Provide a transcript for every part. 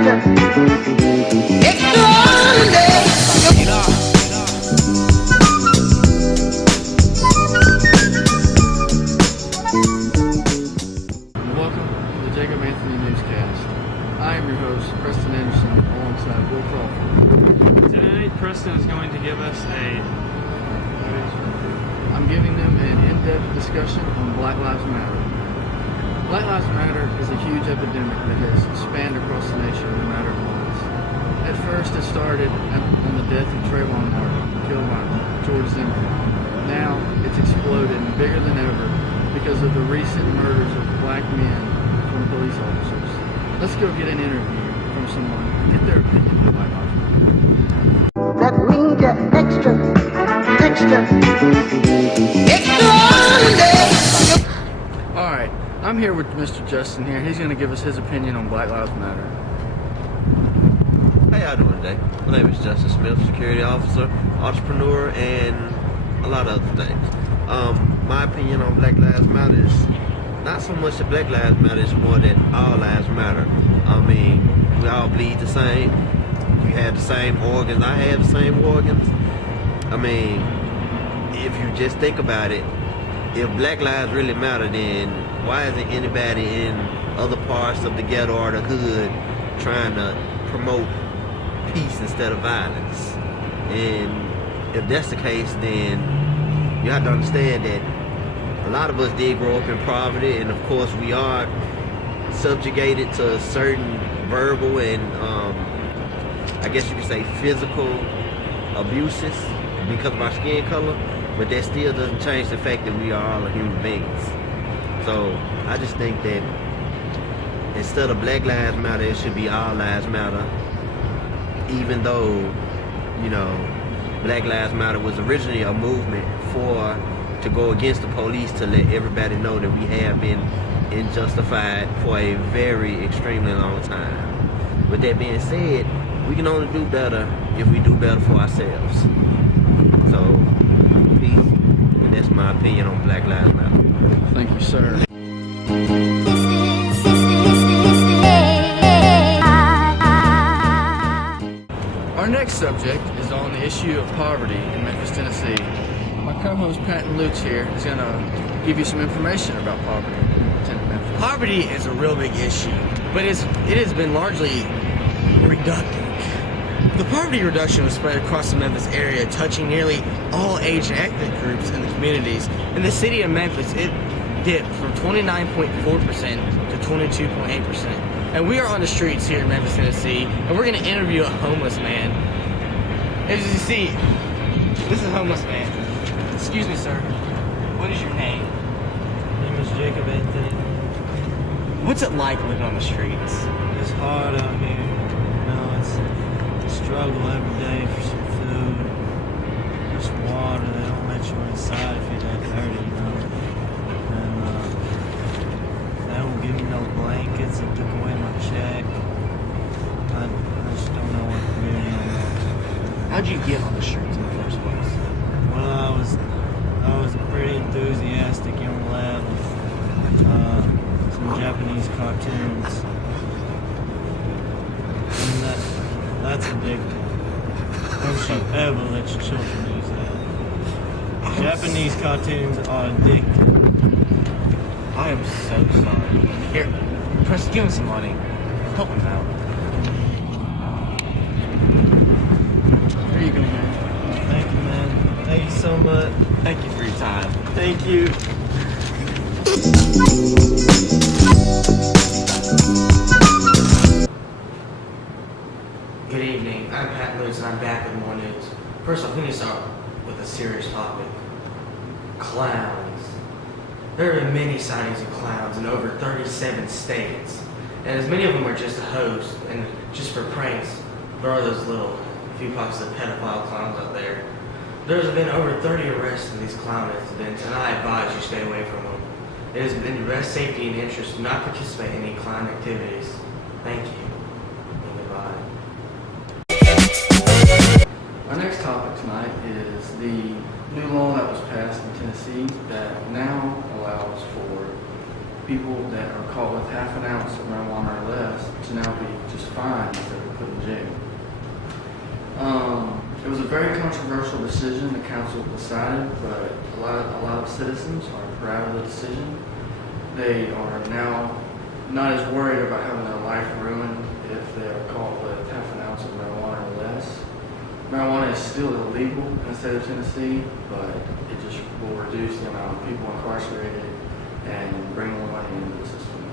extra, Welcome to the Jacob Anthony Newscast. I am your host, Preston Anderson, alongside Will Crawford. Today, Preston is going to give us I'm giving them an in-depth discussion on Black Lives Matter. Black Lives Matter is a huge epidemic that has spanned across the nation in a matter of months. At first, it started on the death of Trayvon Martin, killed by George Zimmerman. Now, it's exploded and bigger than ever because of the recent murders of black men from police officers. Let's go get an interview from someone and get their opinion on Black Lives Matter. that means you're extra, extra, Alright, I'm here with Mr. Justin here. He's going to give us his opinion on Black Lives Matter. How y'all doing today? My name is Justin Smith, security officer, entrepreneur, and a lot of other things. My opinion on Black Lives Matter is not so much that Black Lives Matter, it's more that all lives matter. I mean, we all bleed the same. You have the same organs. I have the same organs. I mean, if you just think about it, if Black lives really matter, then why isn't anybody in other parts of the ghetto or the hood trying to promote peace instead of violence? And if that's the case, then you have to understand that a lot of us did grow up in poverty, and of course we are subjugated to certain verbal and I guess you could say physical abuses because of our skin color, but that still doesn't change the fact that we are all human beings. So I just think that instead of Black Lives Matter, it should be All Lives Matter, even though, you know, Black Lives Matter was originally a movement to go against the police, to let everybody know that we have been unjustified for a very extremely long time. With that being said, we can only do better if we do better for ourselves. So, peace, and that's my opinion on Black Lives Matter. Thank you, sir. Our next subject is on the issue of poverty in Memphis, Tennessee. My co-host Patton Lutz here is going to give you some information about poverty in Memphis. Poverty is a real big issue, but it has been largely reductive. The poverty reduction was spread across the Memphis area, touching nearly all age and ethnic groups in the communities. In the city of Memphis, it dipped from 29.4% to 22.8%. And we are on the streets here in Memphis, Tennessee, and we're going to interview a homeless man. As you see, this is a homeless man. Excuse me, sir. What is your name? My name is Jacob Anthony. What's it like living on the streets? It's hard out here. You know, it's a struggle every day for some food. Just water. They don't let you inside if you're that dirty, you know. And they don't give me no blankets. They took away my check. I just don't know what to do, you know. How'd you get on the streets in the first place? Well, I was a pretty enthusiastic young lad with some Japanese cartoons, and that's addictive. Don't you ever let your children use that. Japanese cartoons are addictive. I am so sorry. Here, Preston, give him some money. Help him out. Here you go, man. Thank you, man. Thank you so much. Thank you for your time. Thank you. Good evening. I'm Pat Lutz and I'm back with more news. First off, we need to start with a serious topic. Clowns. There have been many sightings of clowns in over 37 states. And as many of them are just a host and just for pranks, there are those little few pockets of pedophile clowns out there. There's been over 30 arrests in these clown incidents, and I advise you stay away from them. It is in your best safety and interest to not participate in any clown activities. Thank you. And goodbye. Our next topic tonight is the new law that was passed in Tennessee that now allows for people that are caught with half an ounce of marijuana or less to now be just fined instead of put in jail. It was a very controversial decision the council decided, but a lot of citizens are proud of the decision. They are now not as worried about having their life ruined if they are caught with half an ounce of marijuana or less. Marijuana is still illegal in the state of Tennessee, but it just will reduce the amount of people incarcerated and bring more money into the system.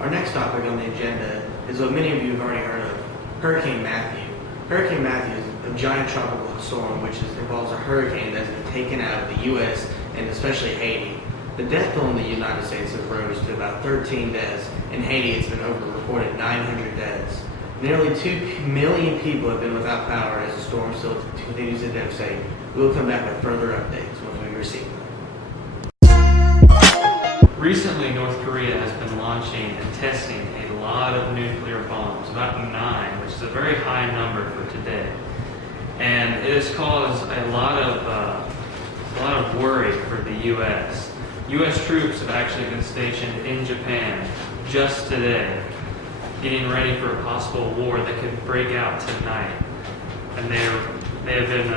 Our next topic on the agenda is what many of you have already heard of, Hurricane Matthew. Hurricane Matthew is a giant tropical storm which involves a hurricane that has been taken out of the U.S. and especially Haiti. The death toll in the United States has rose to about 13 deaths. In Haiti, it's been reported 900 deaths. Nearly 2 million people have been without power as the storm still continues to devastate. We will come back with further updates once we receive them. Recently, North Korea has been launching and testing a lot of nuclear bombs, about 9, which is a very high number for today. And it has caused a lot of worry for the U.S. U.S. troops have actually been stationed in Japan just today, getting ready for a possible war that could break out tonight. And they have been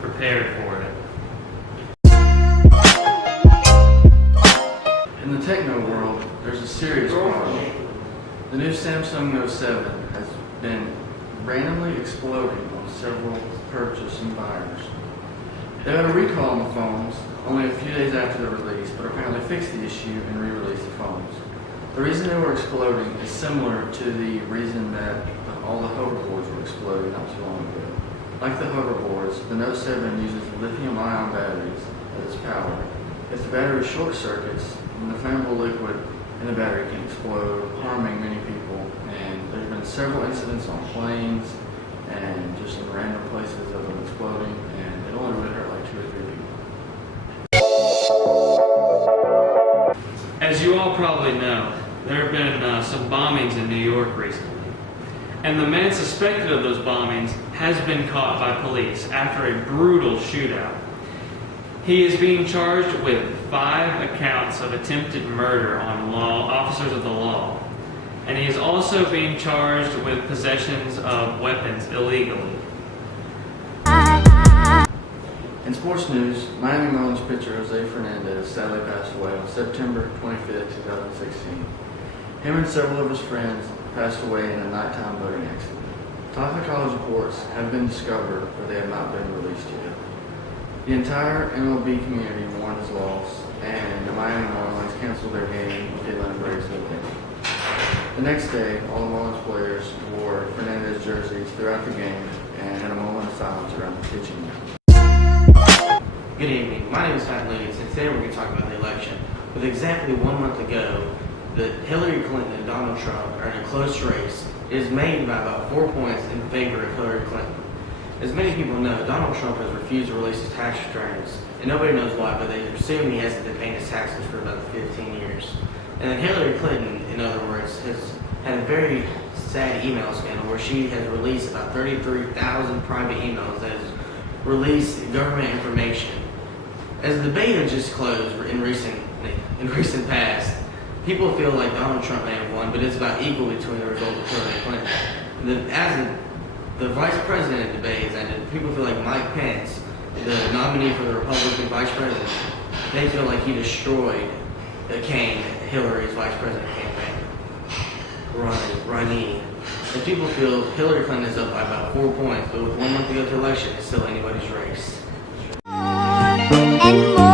prepared for it. In the techno world, there's a serious problem. The new Samsung Note 7 has been randomly exploding on several purchase and buyers. They had a recall on the phones only a few days after the release, but apparently fixed the issue and re-released the phones. The reason they were exploding is similar to the reason that all the hoverboards were exploding not too long ago. Like the hoverboards, the Note 7 uses lithium-ion batteries as its power. If the battery short circuits, then the flammable liquid in the battery can explode, harming many people. And there's been several incidents on planes and just in random places of them exploding, and it only really hurt like 2 or 3 people. As you all probably know, there have been some bombings in New York recently. And the man suspected of those bombings has been caught by police after a brutal shootout. He is being charged with 5 accounts of attempted murder on officers of the law. And he is also being charged with possessions of weapons illegally. In sports news, Miami Marlins pitcher Jose Fernandez sadly passed away on September 25, 2016. Him and several of his friends passed away in a nighttime boating accident. Toxicology reports have been discovered, but they have not been released yet. The entire MLB community mourned his loss, and the Miami Marlins canceled their game with the Atlanta Braves that day. The next day, all the Marlins players wore Fernandez jerseys throughout the game and had a moment of silence around the pitching. Good evening. My name is Pat Lewis, and today we're going to talk about the election. With exactly 1 month ago, that Hillary Clinton and Donald Trump are in a close race. It is made by about 4 points in favor of Hillary Clinton. As many people know, Donald Trump has refused to release his tax returns, and nobody knows why, but they assume he hasn't been paying his taxes for about 15 years. And then Hillary Clinton, in other words, has had a very sad email scandal where she has released about 33,000 private emails that has released government information. As the debate had just closed in recent past, people feel like Donald Trump may have won, but it's about equal between the result of Hillary Clinton. As the vice president debates ended, people feel like Mike Pence, the nominee for the Republican vice president, they feel like he destroyed Hillary's vice president campaign. Ronnie. And people feel Hillary Clinton is up by about 4 points, but with 1 month to go to election, it's still anybody's race. And more.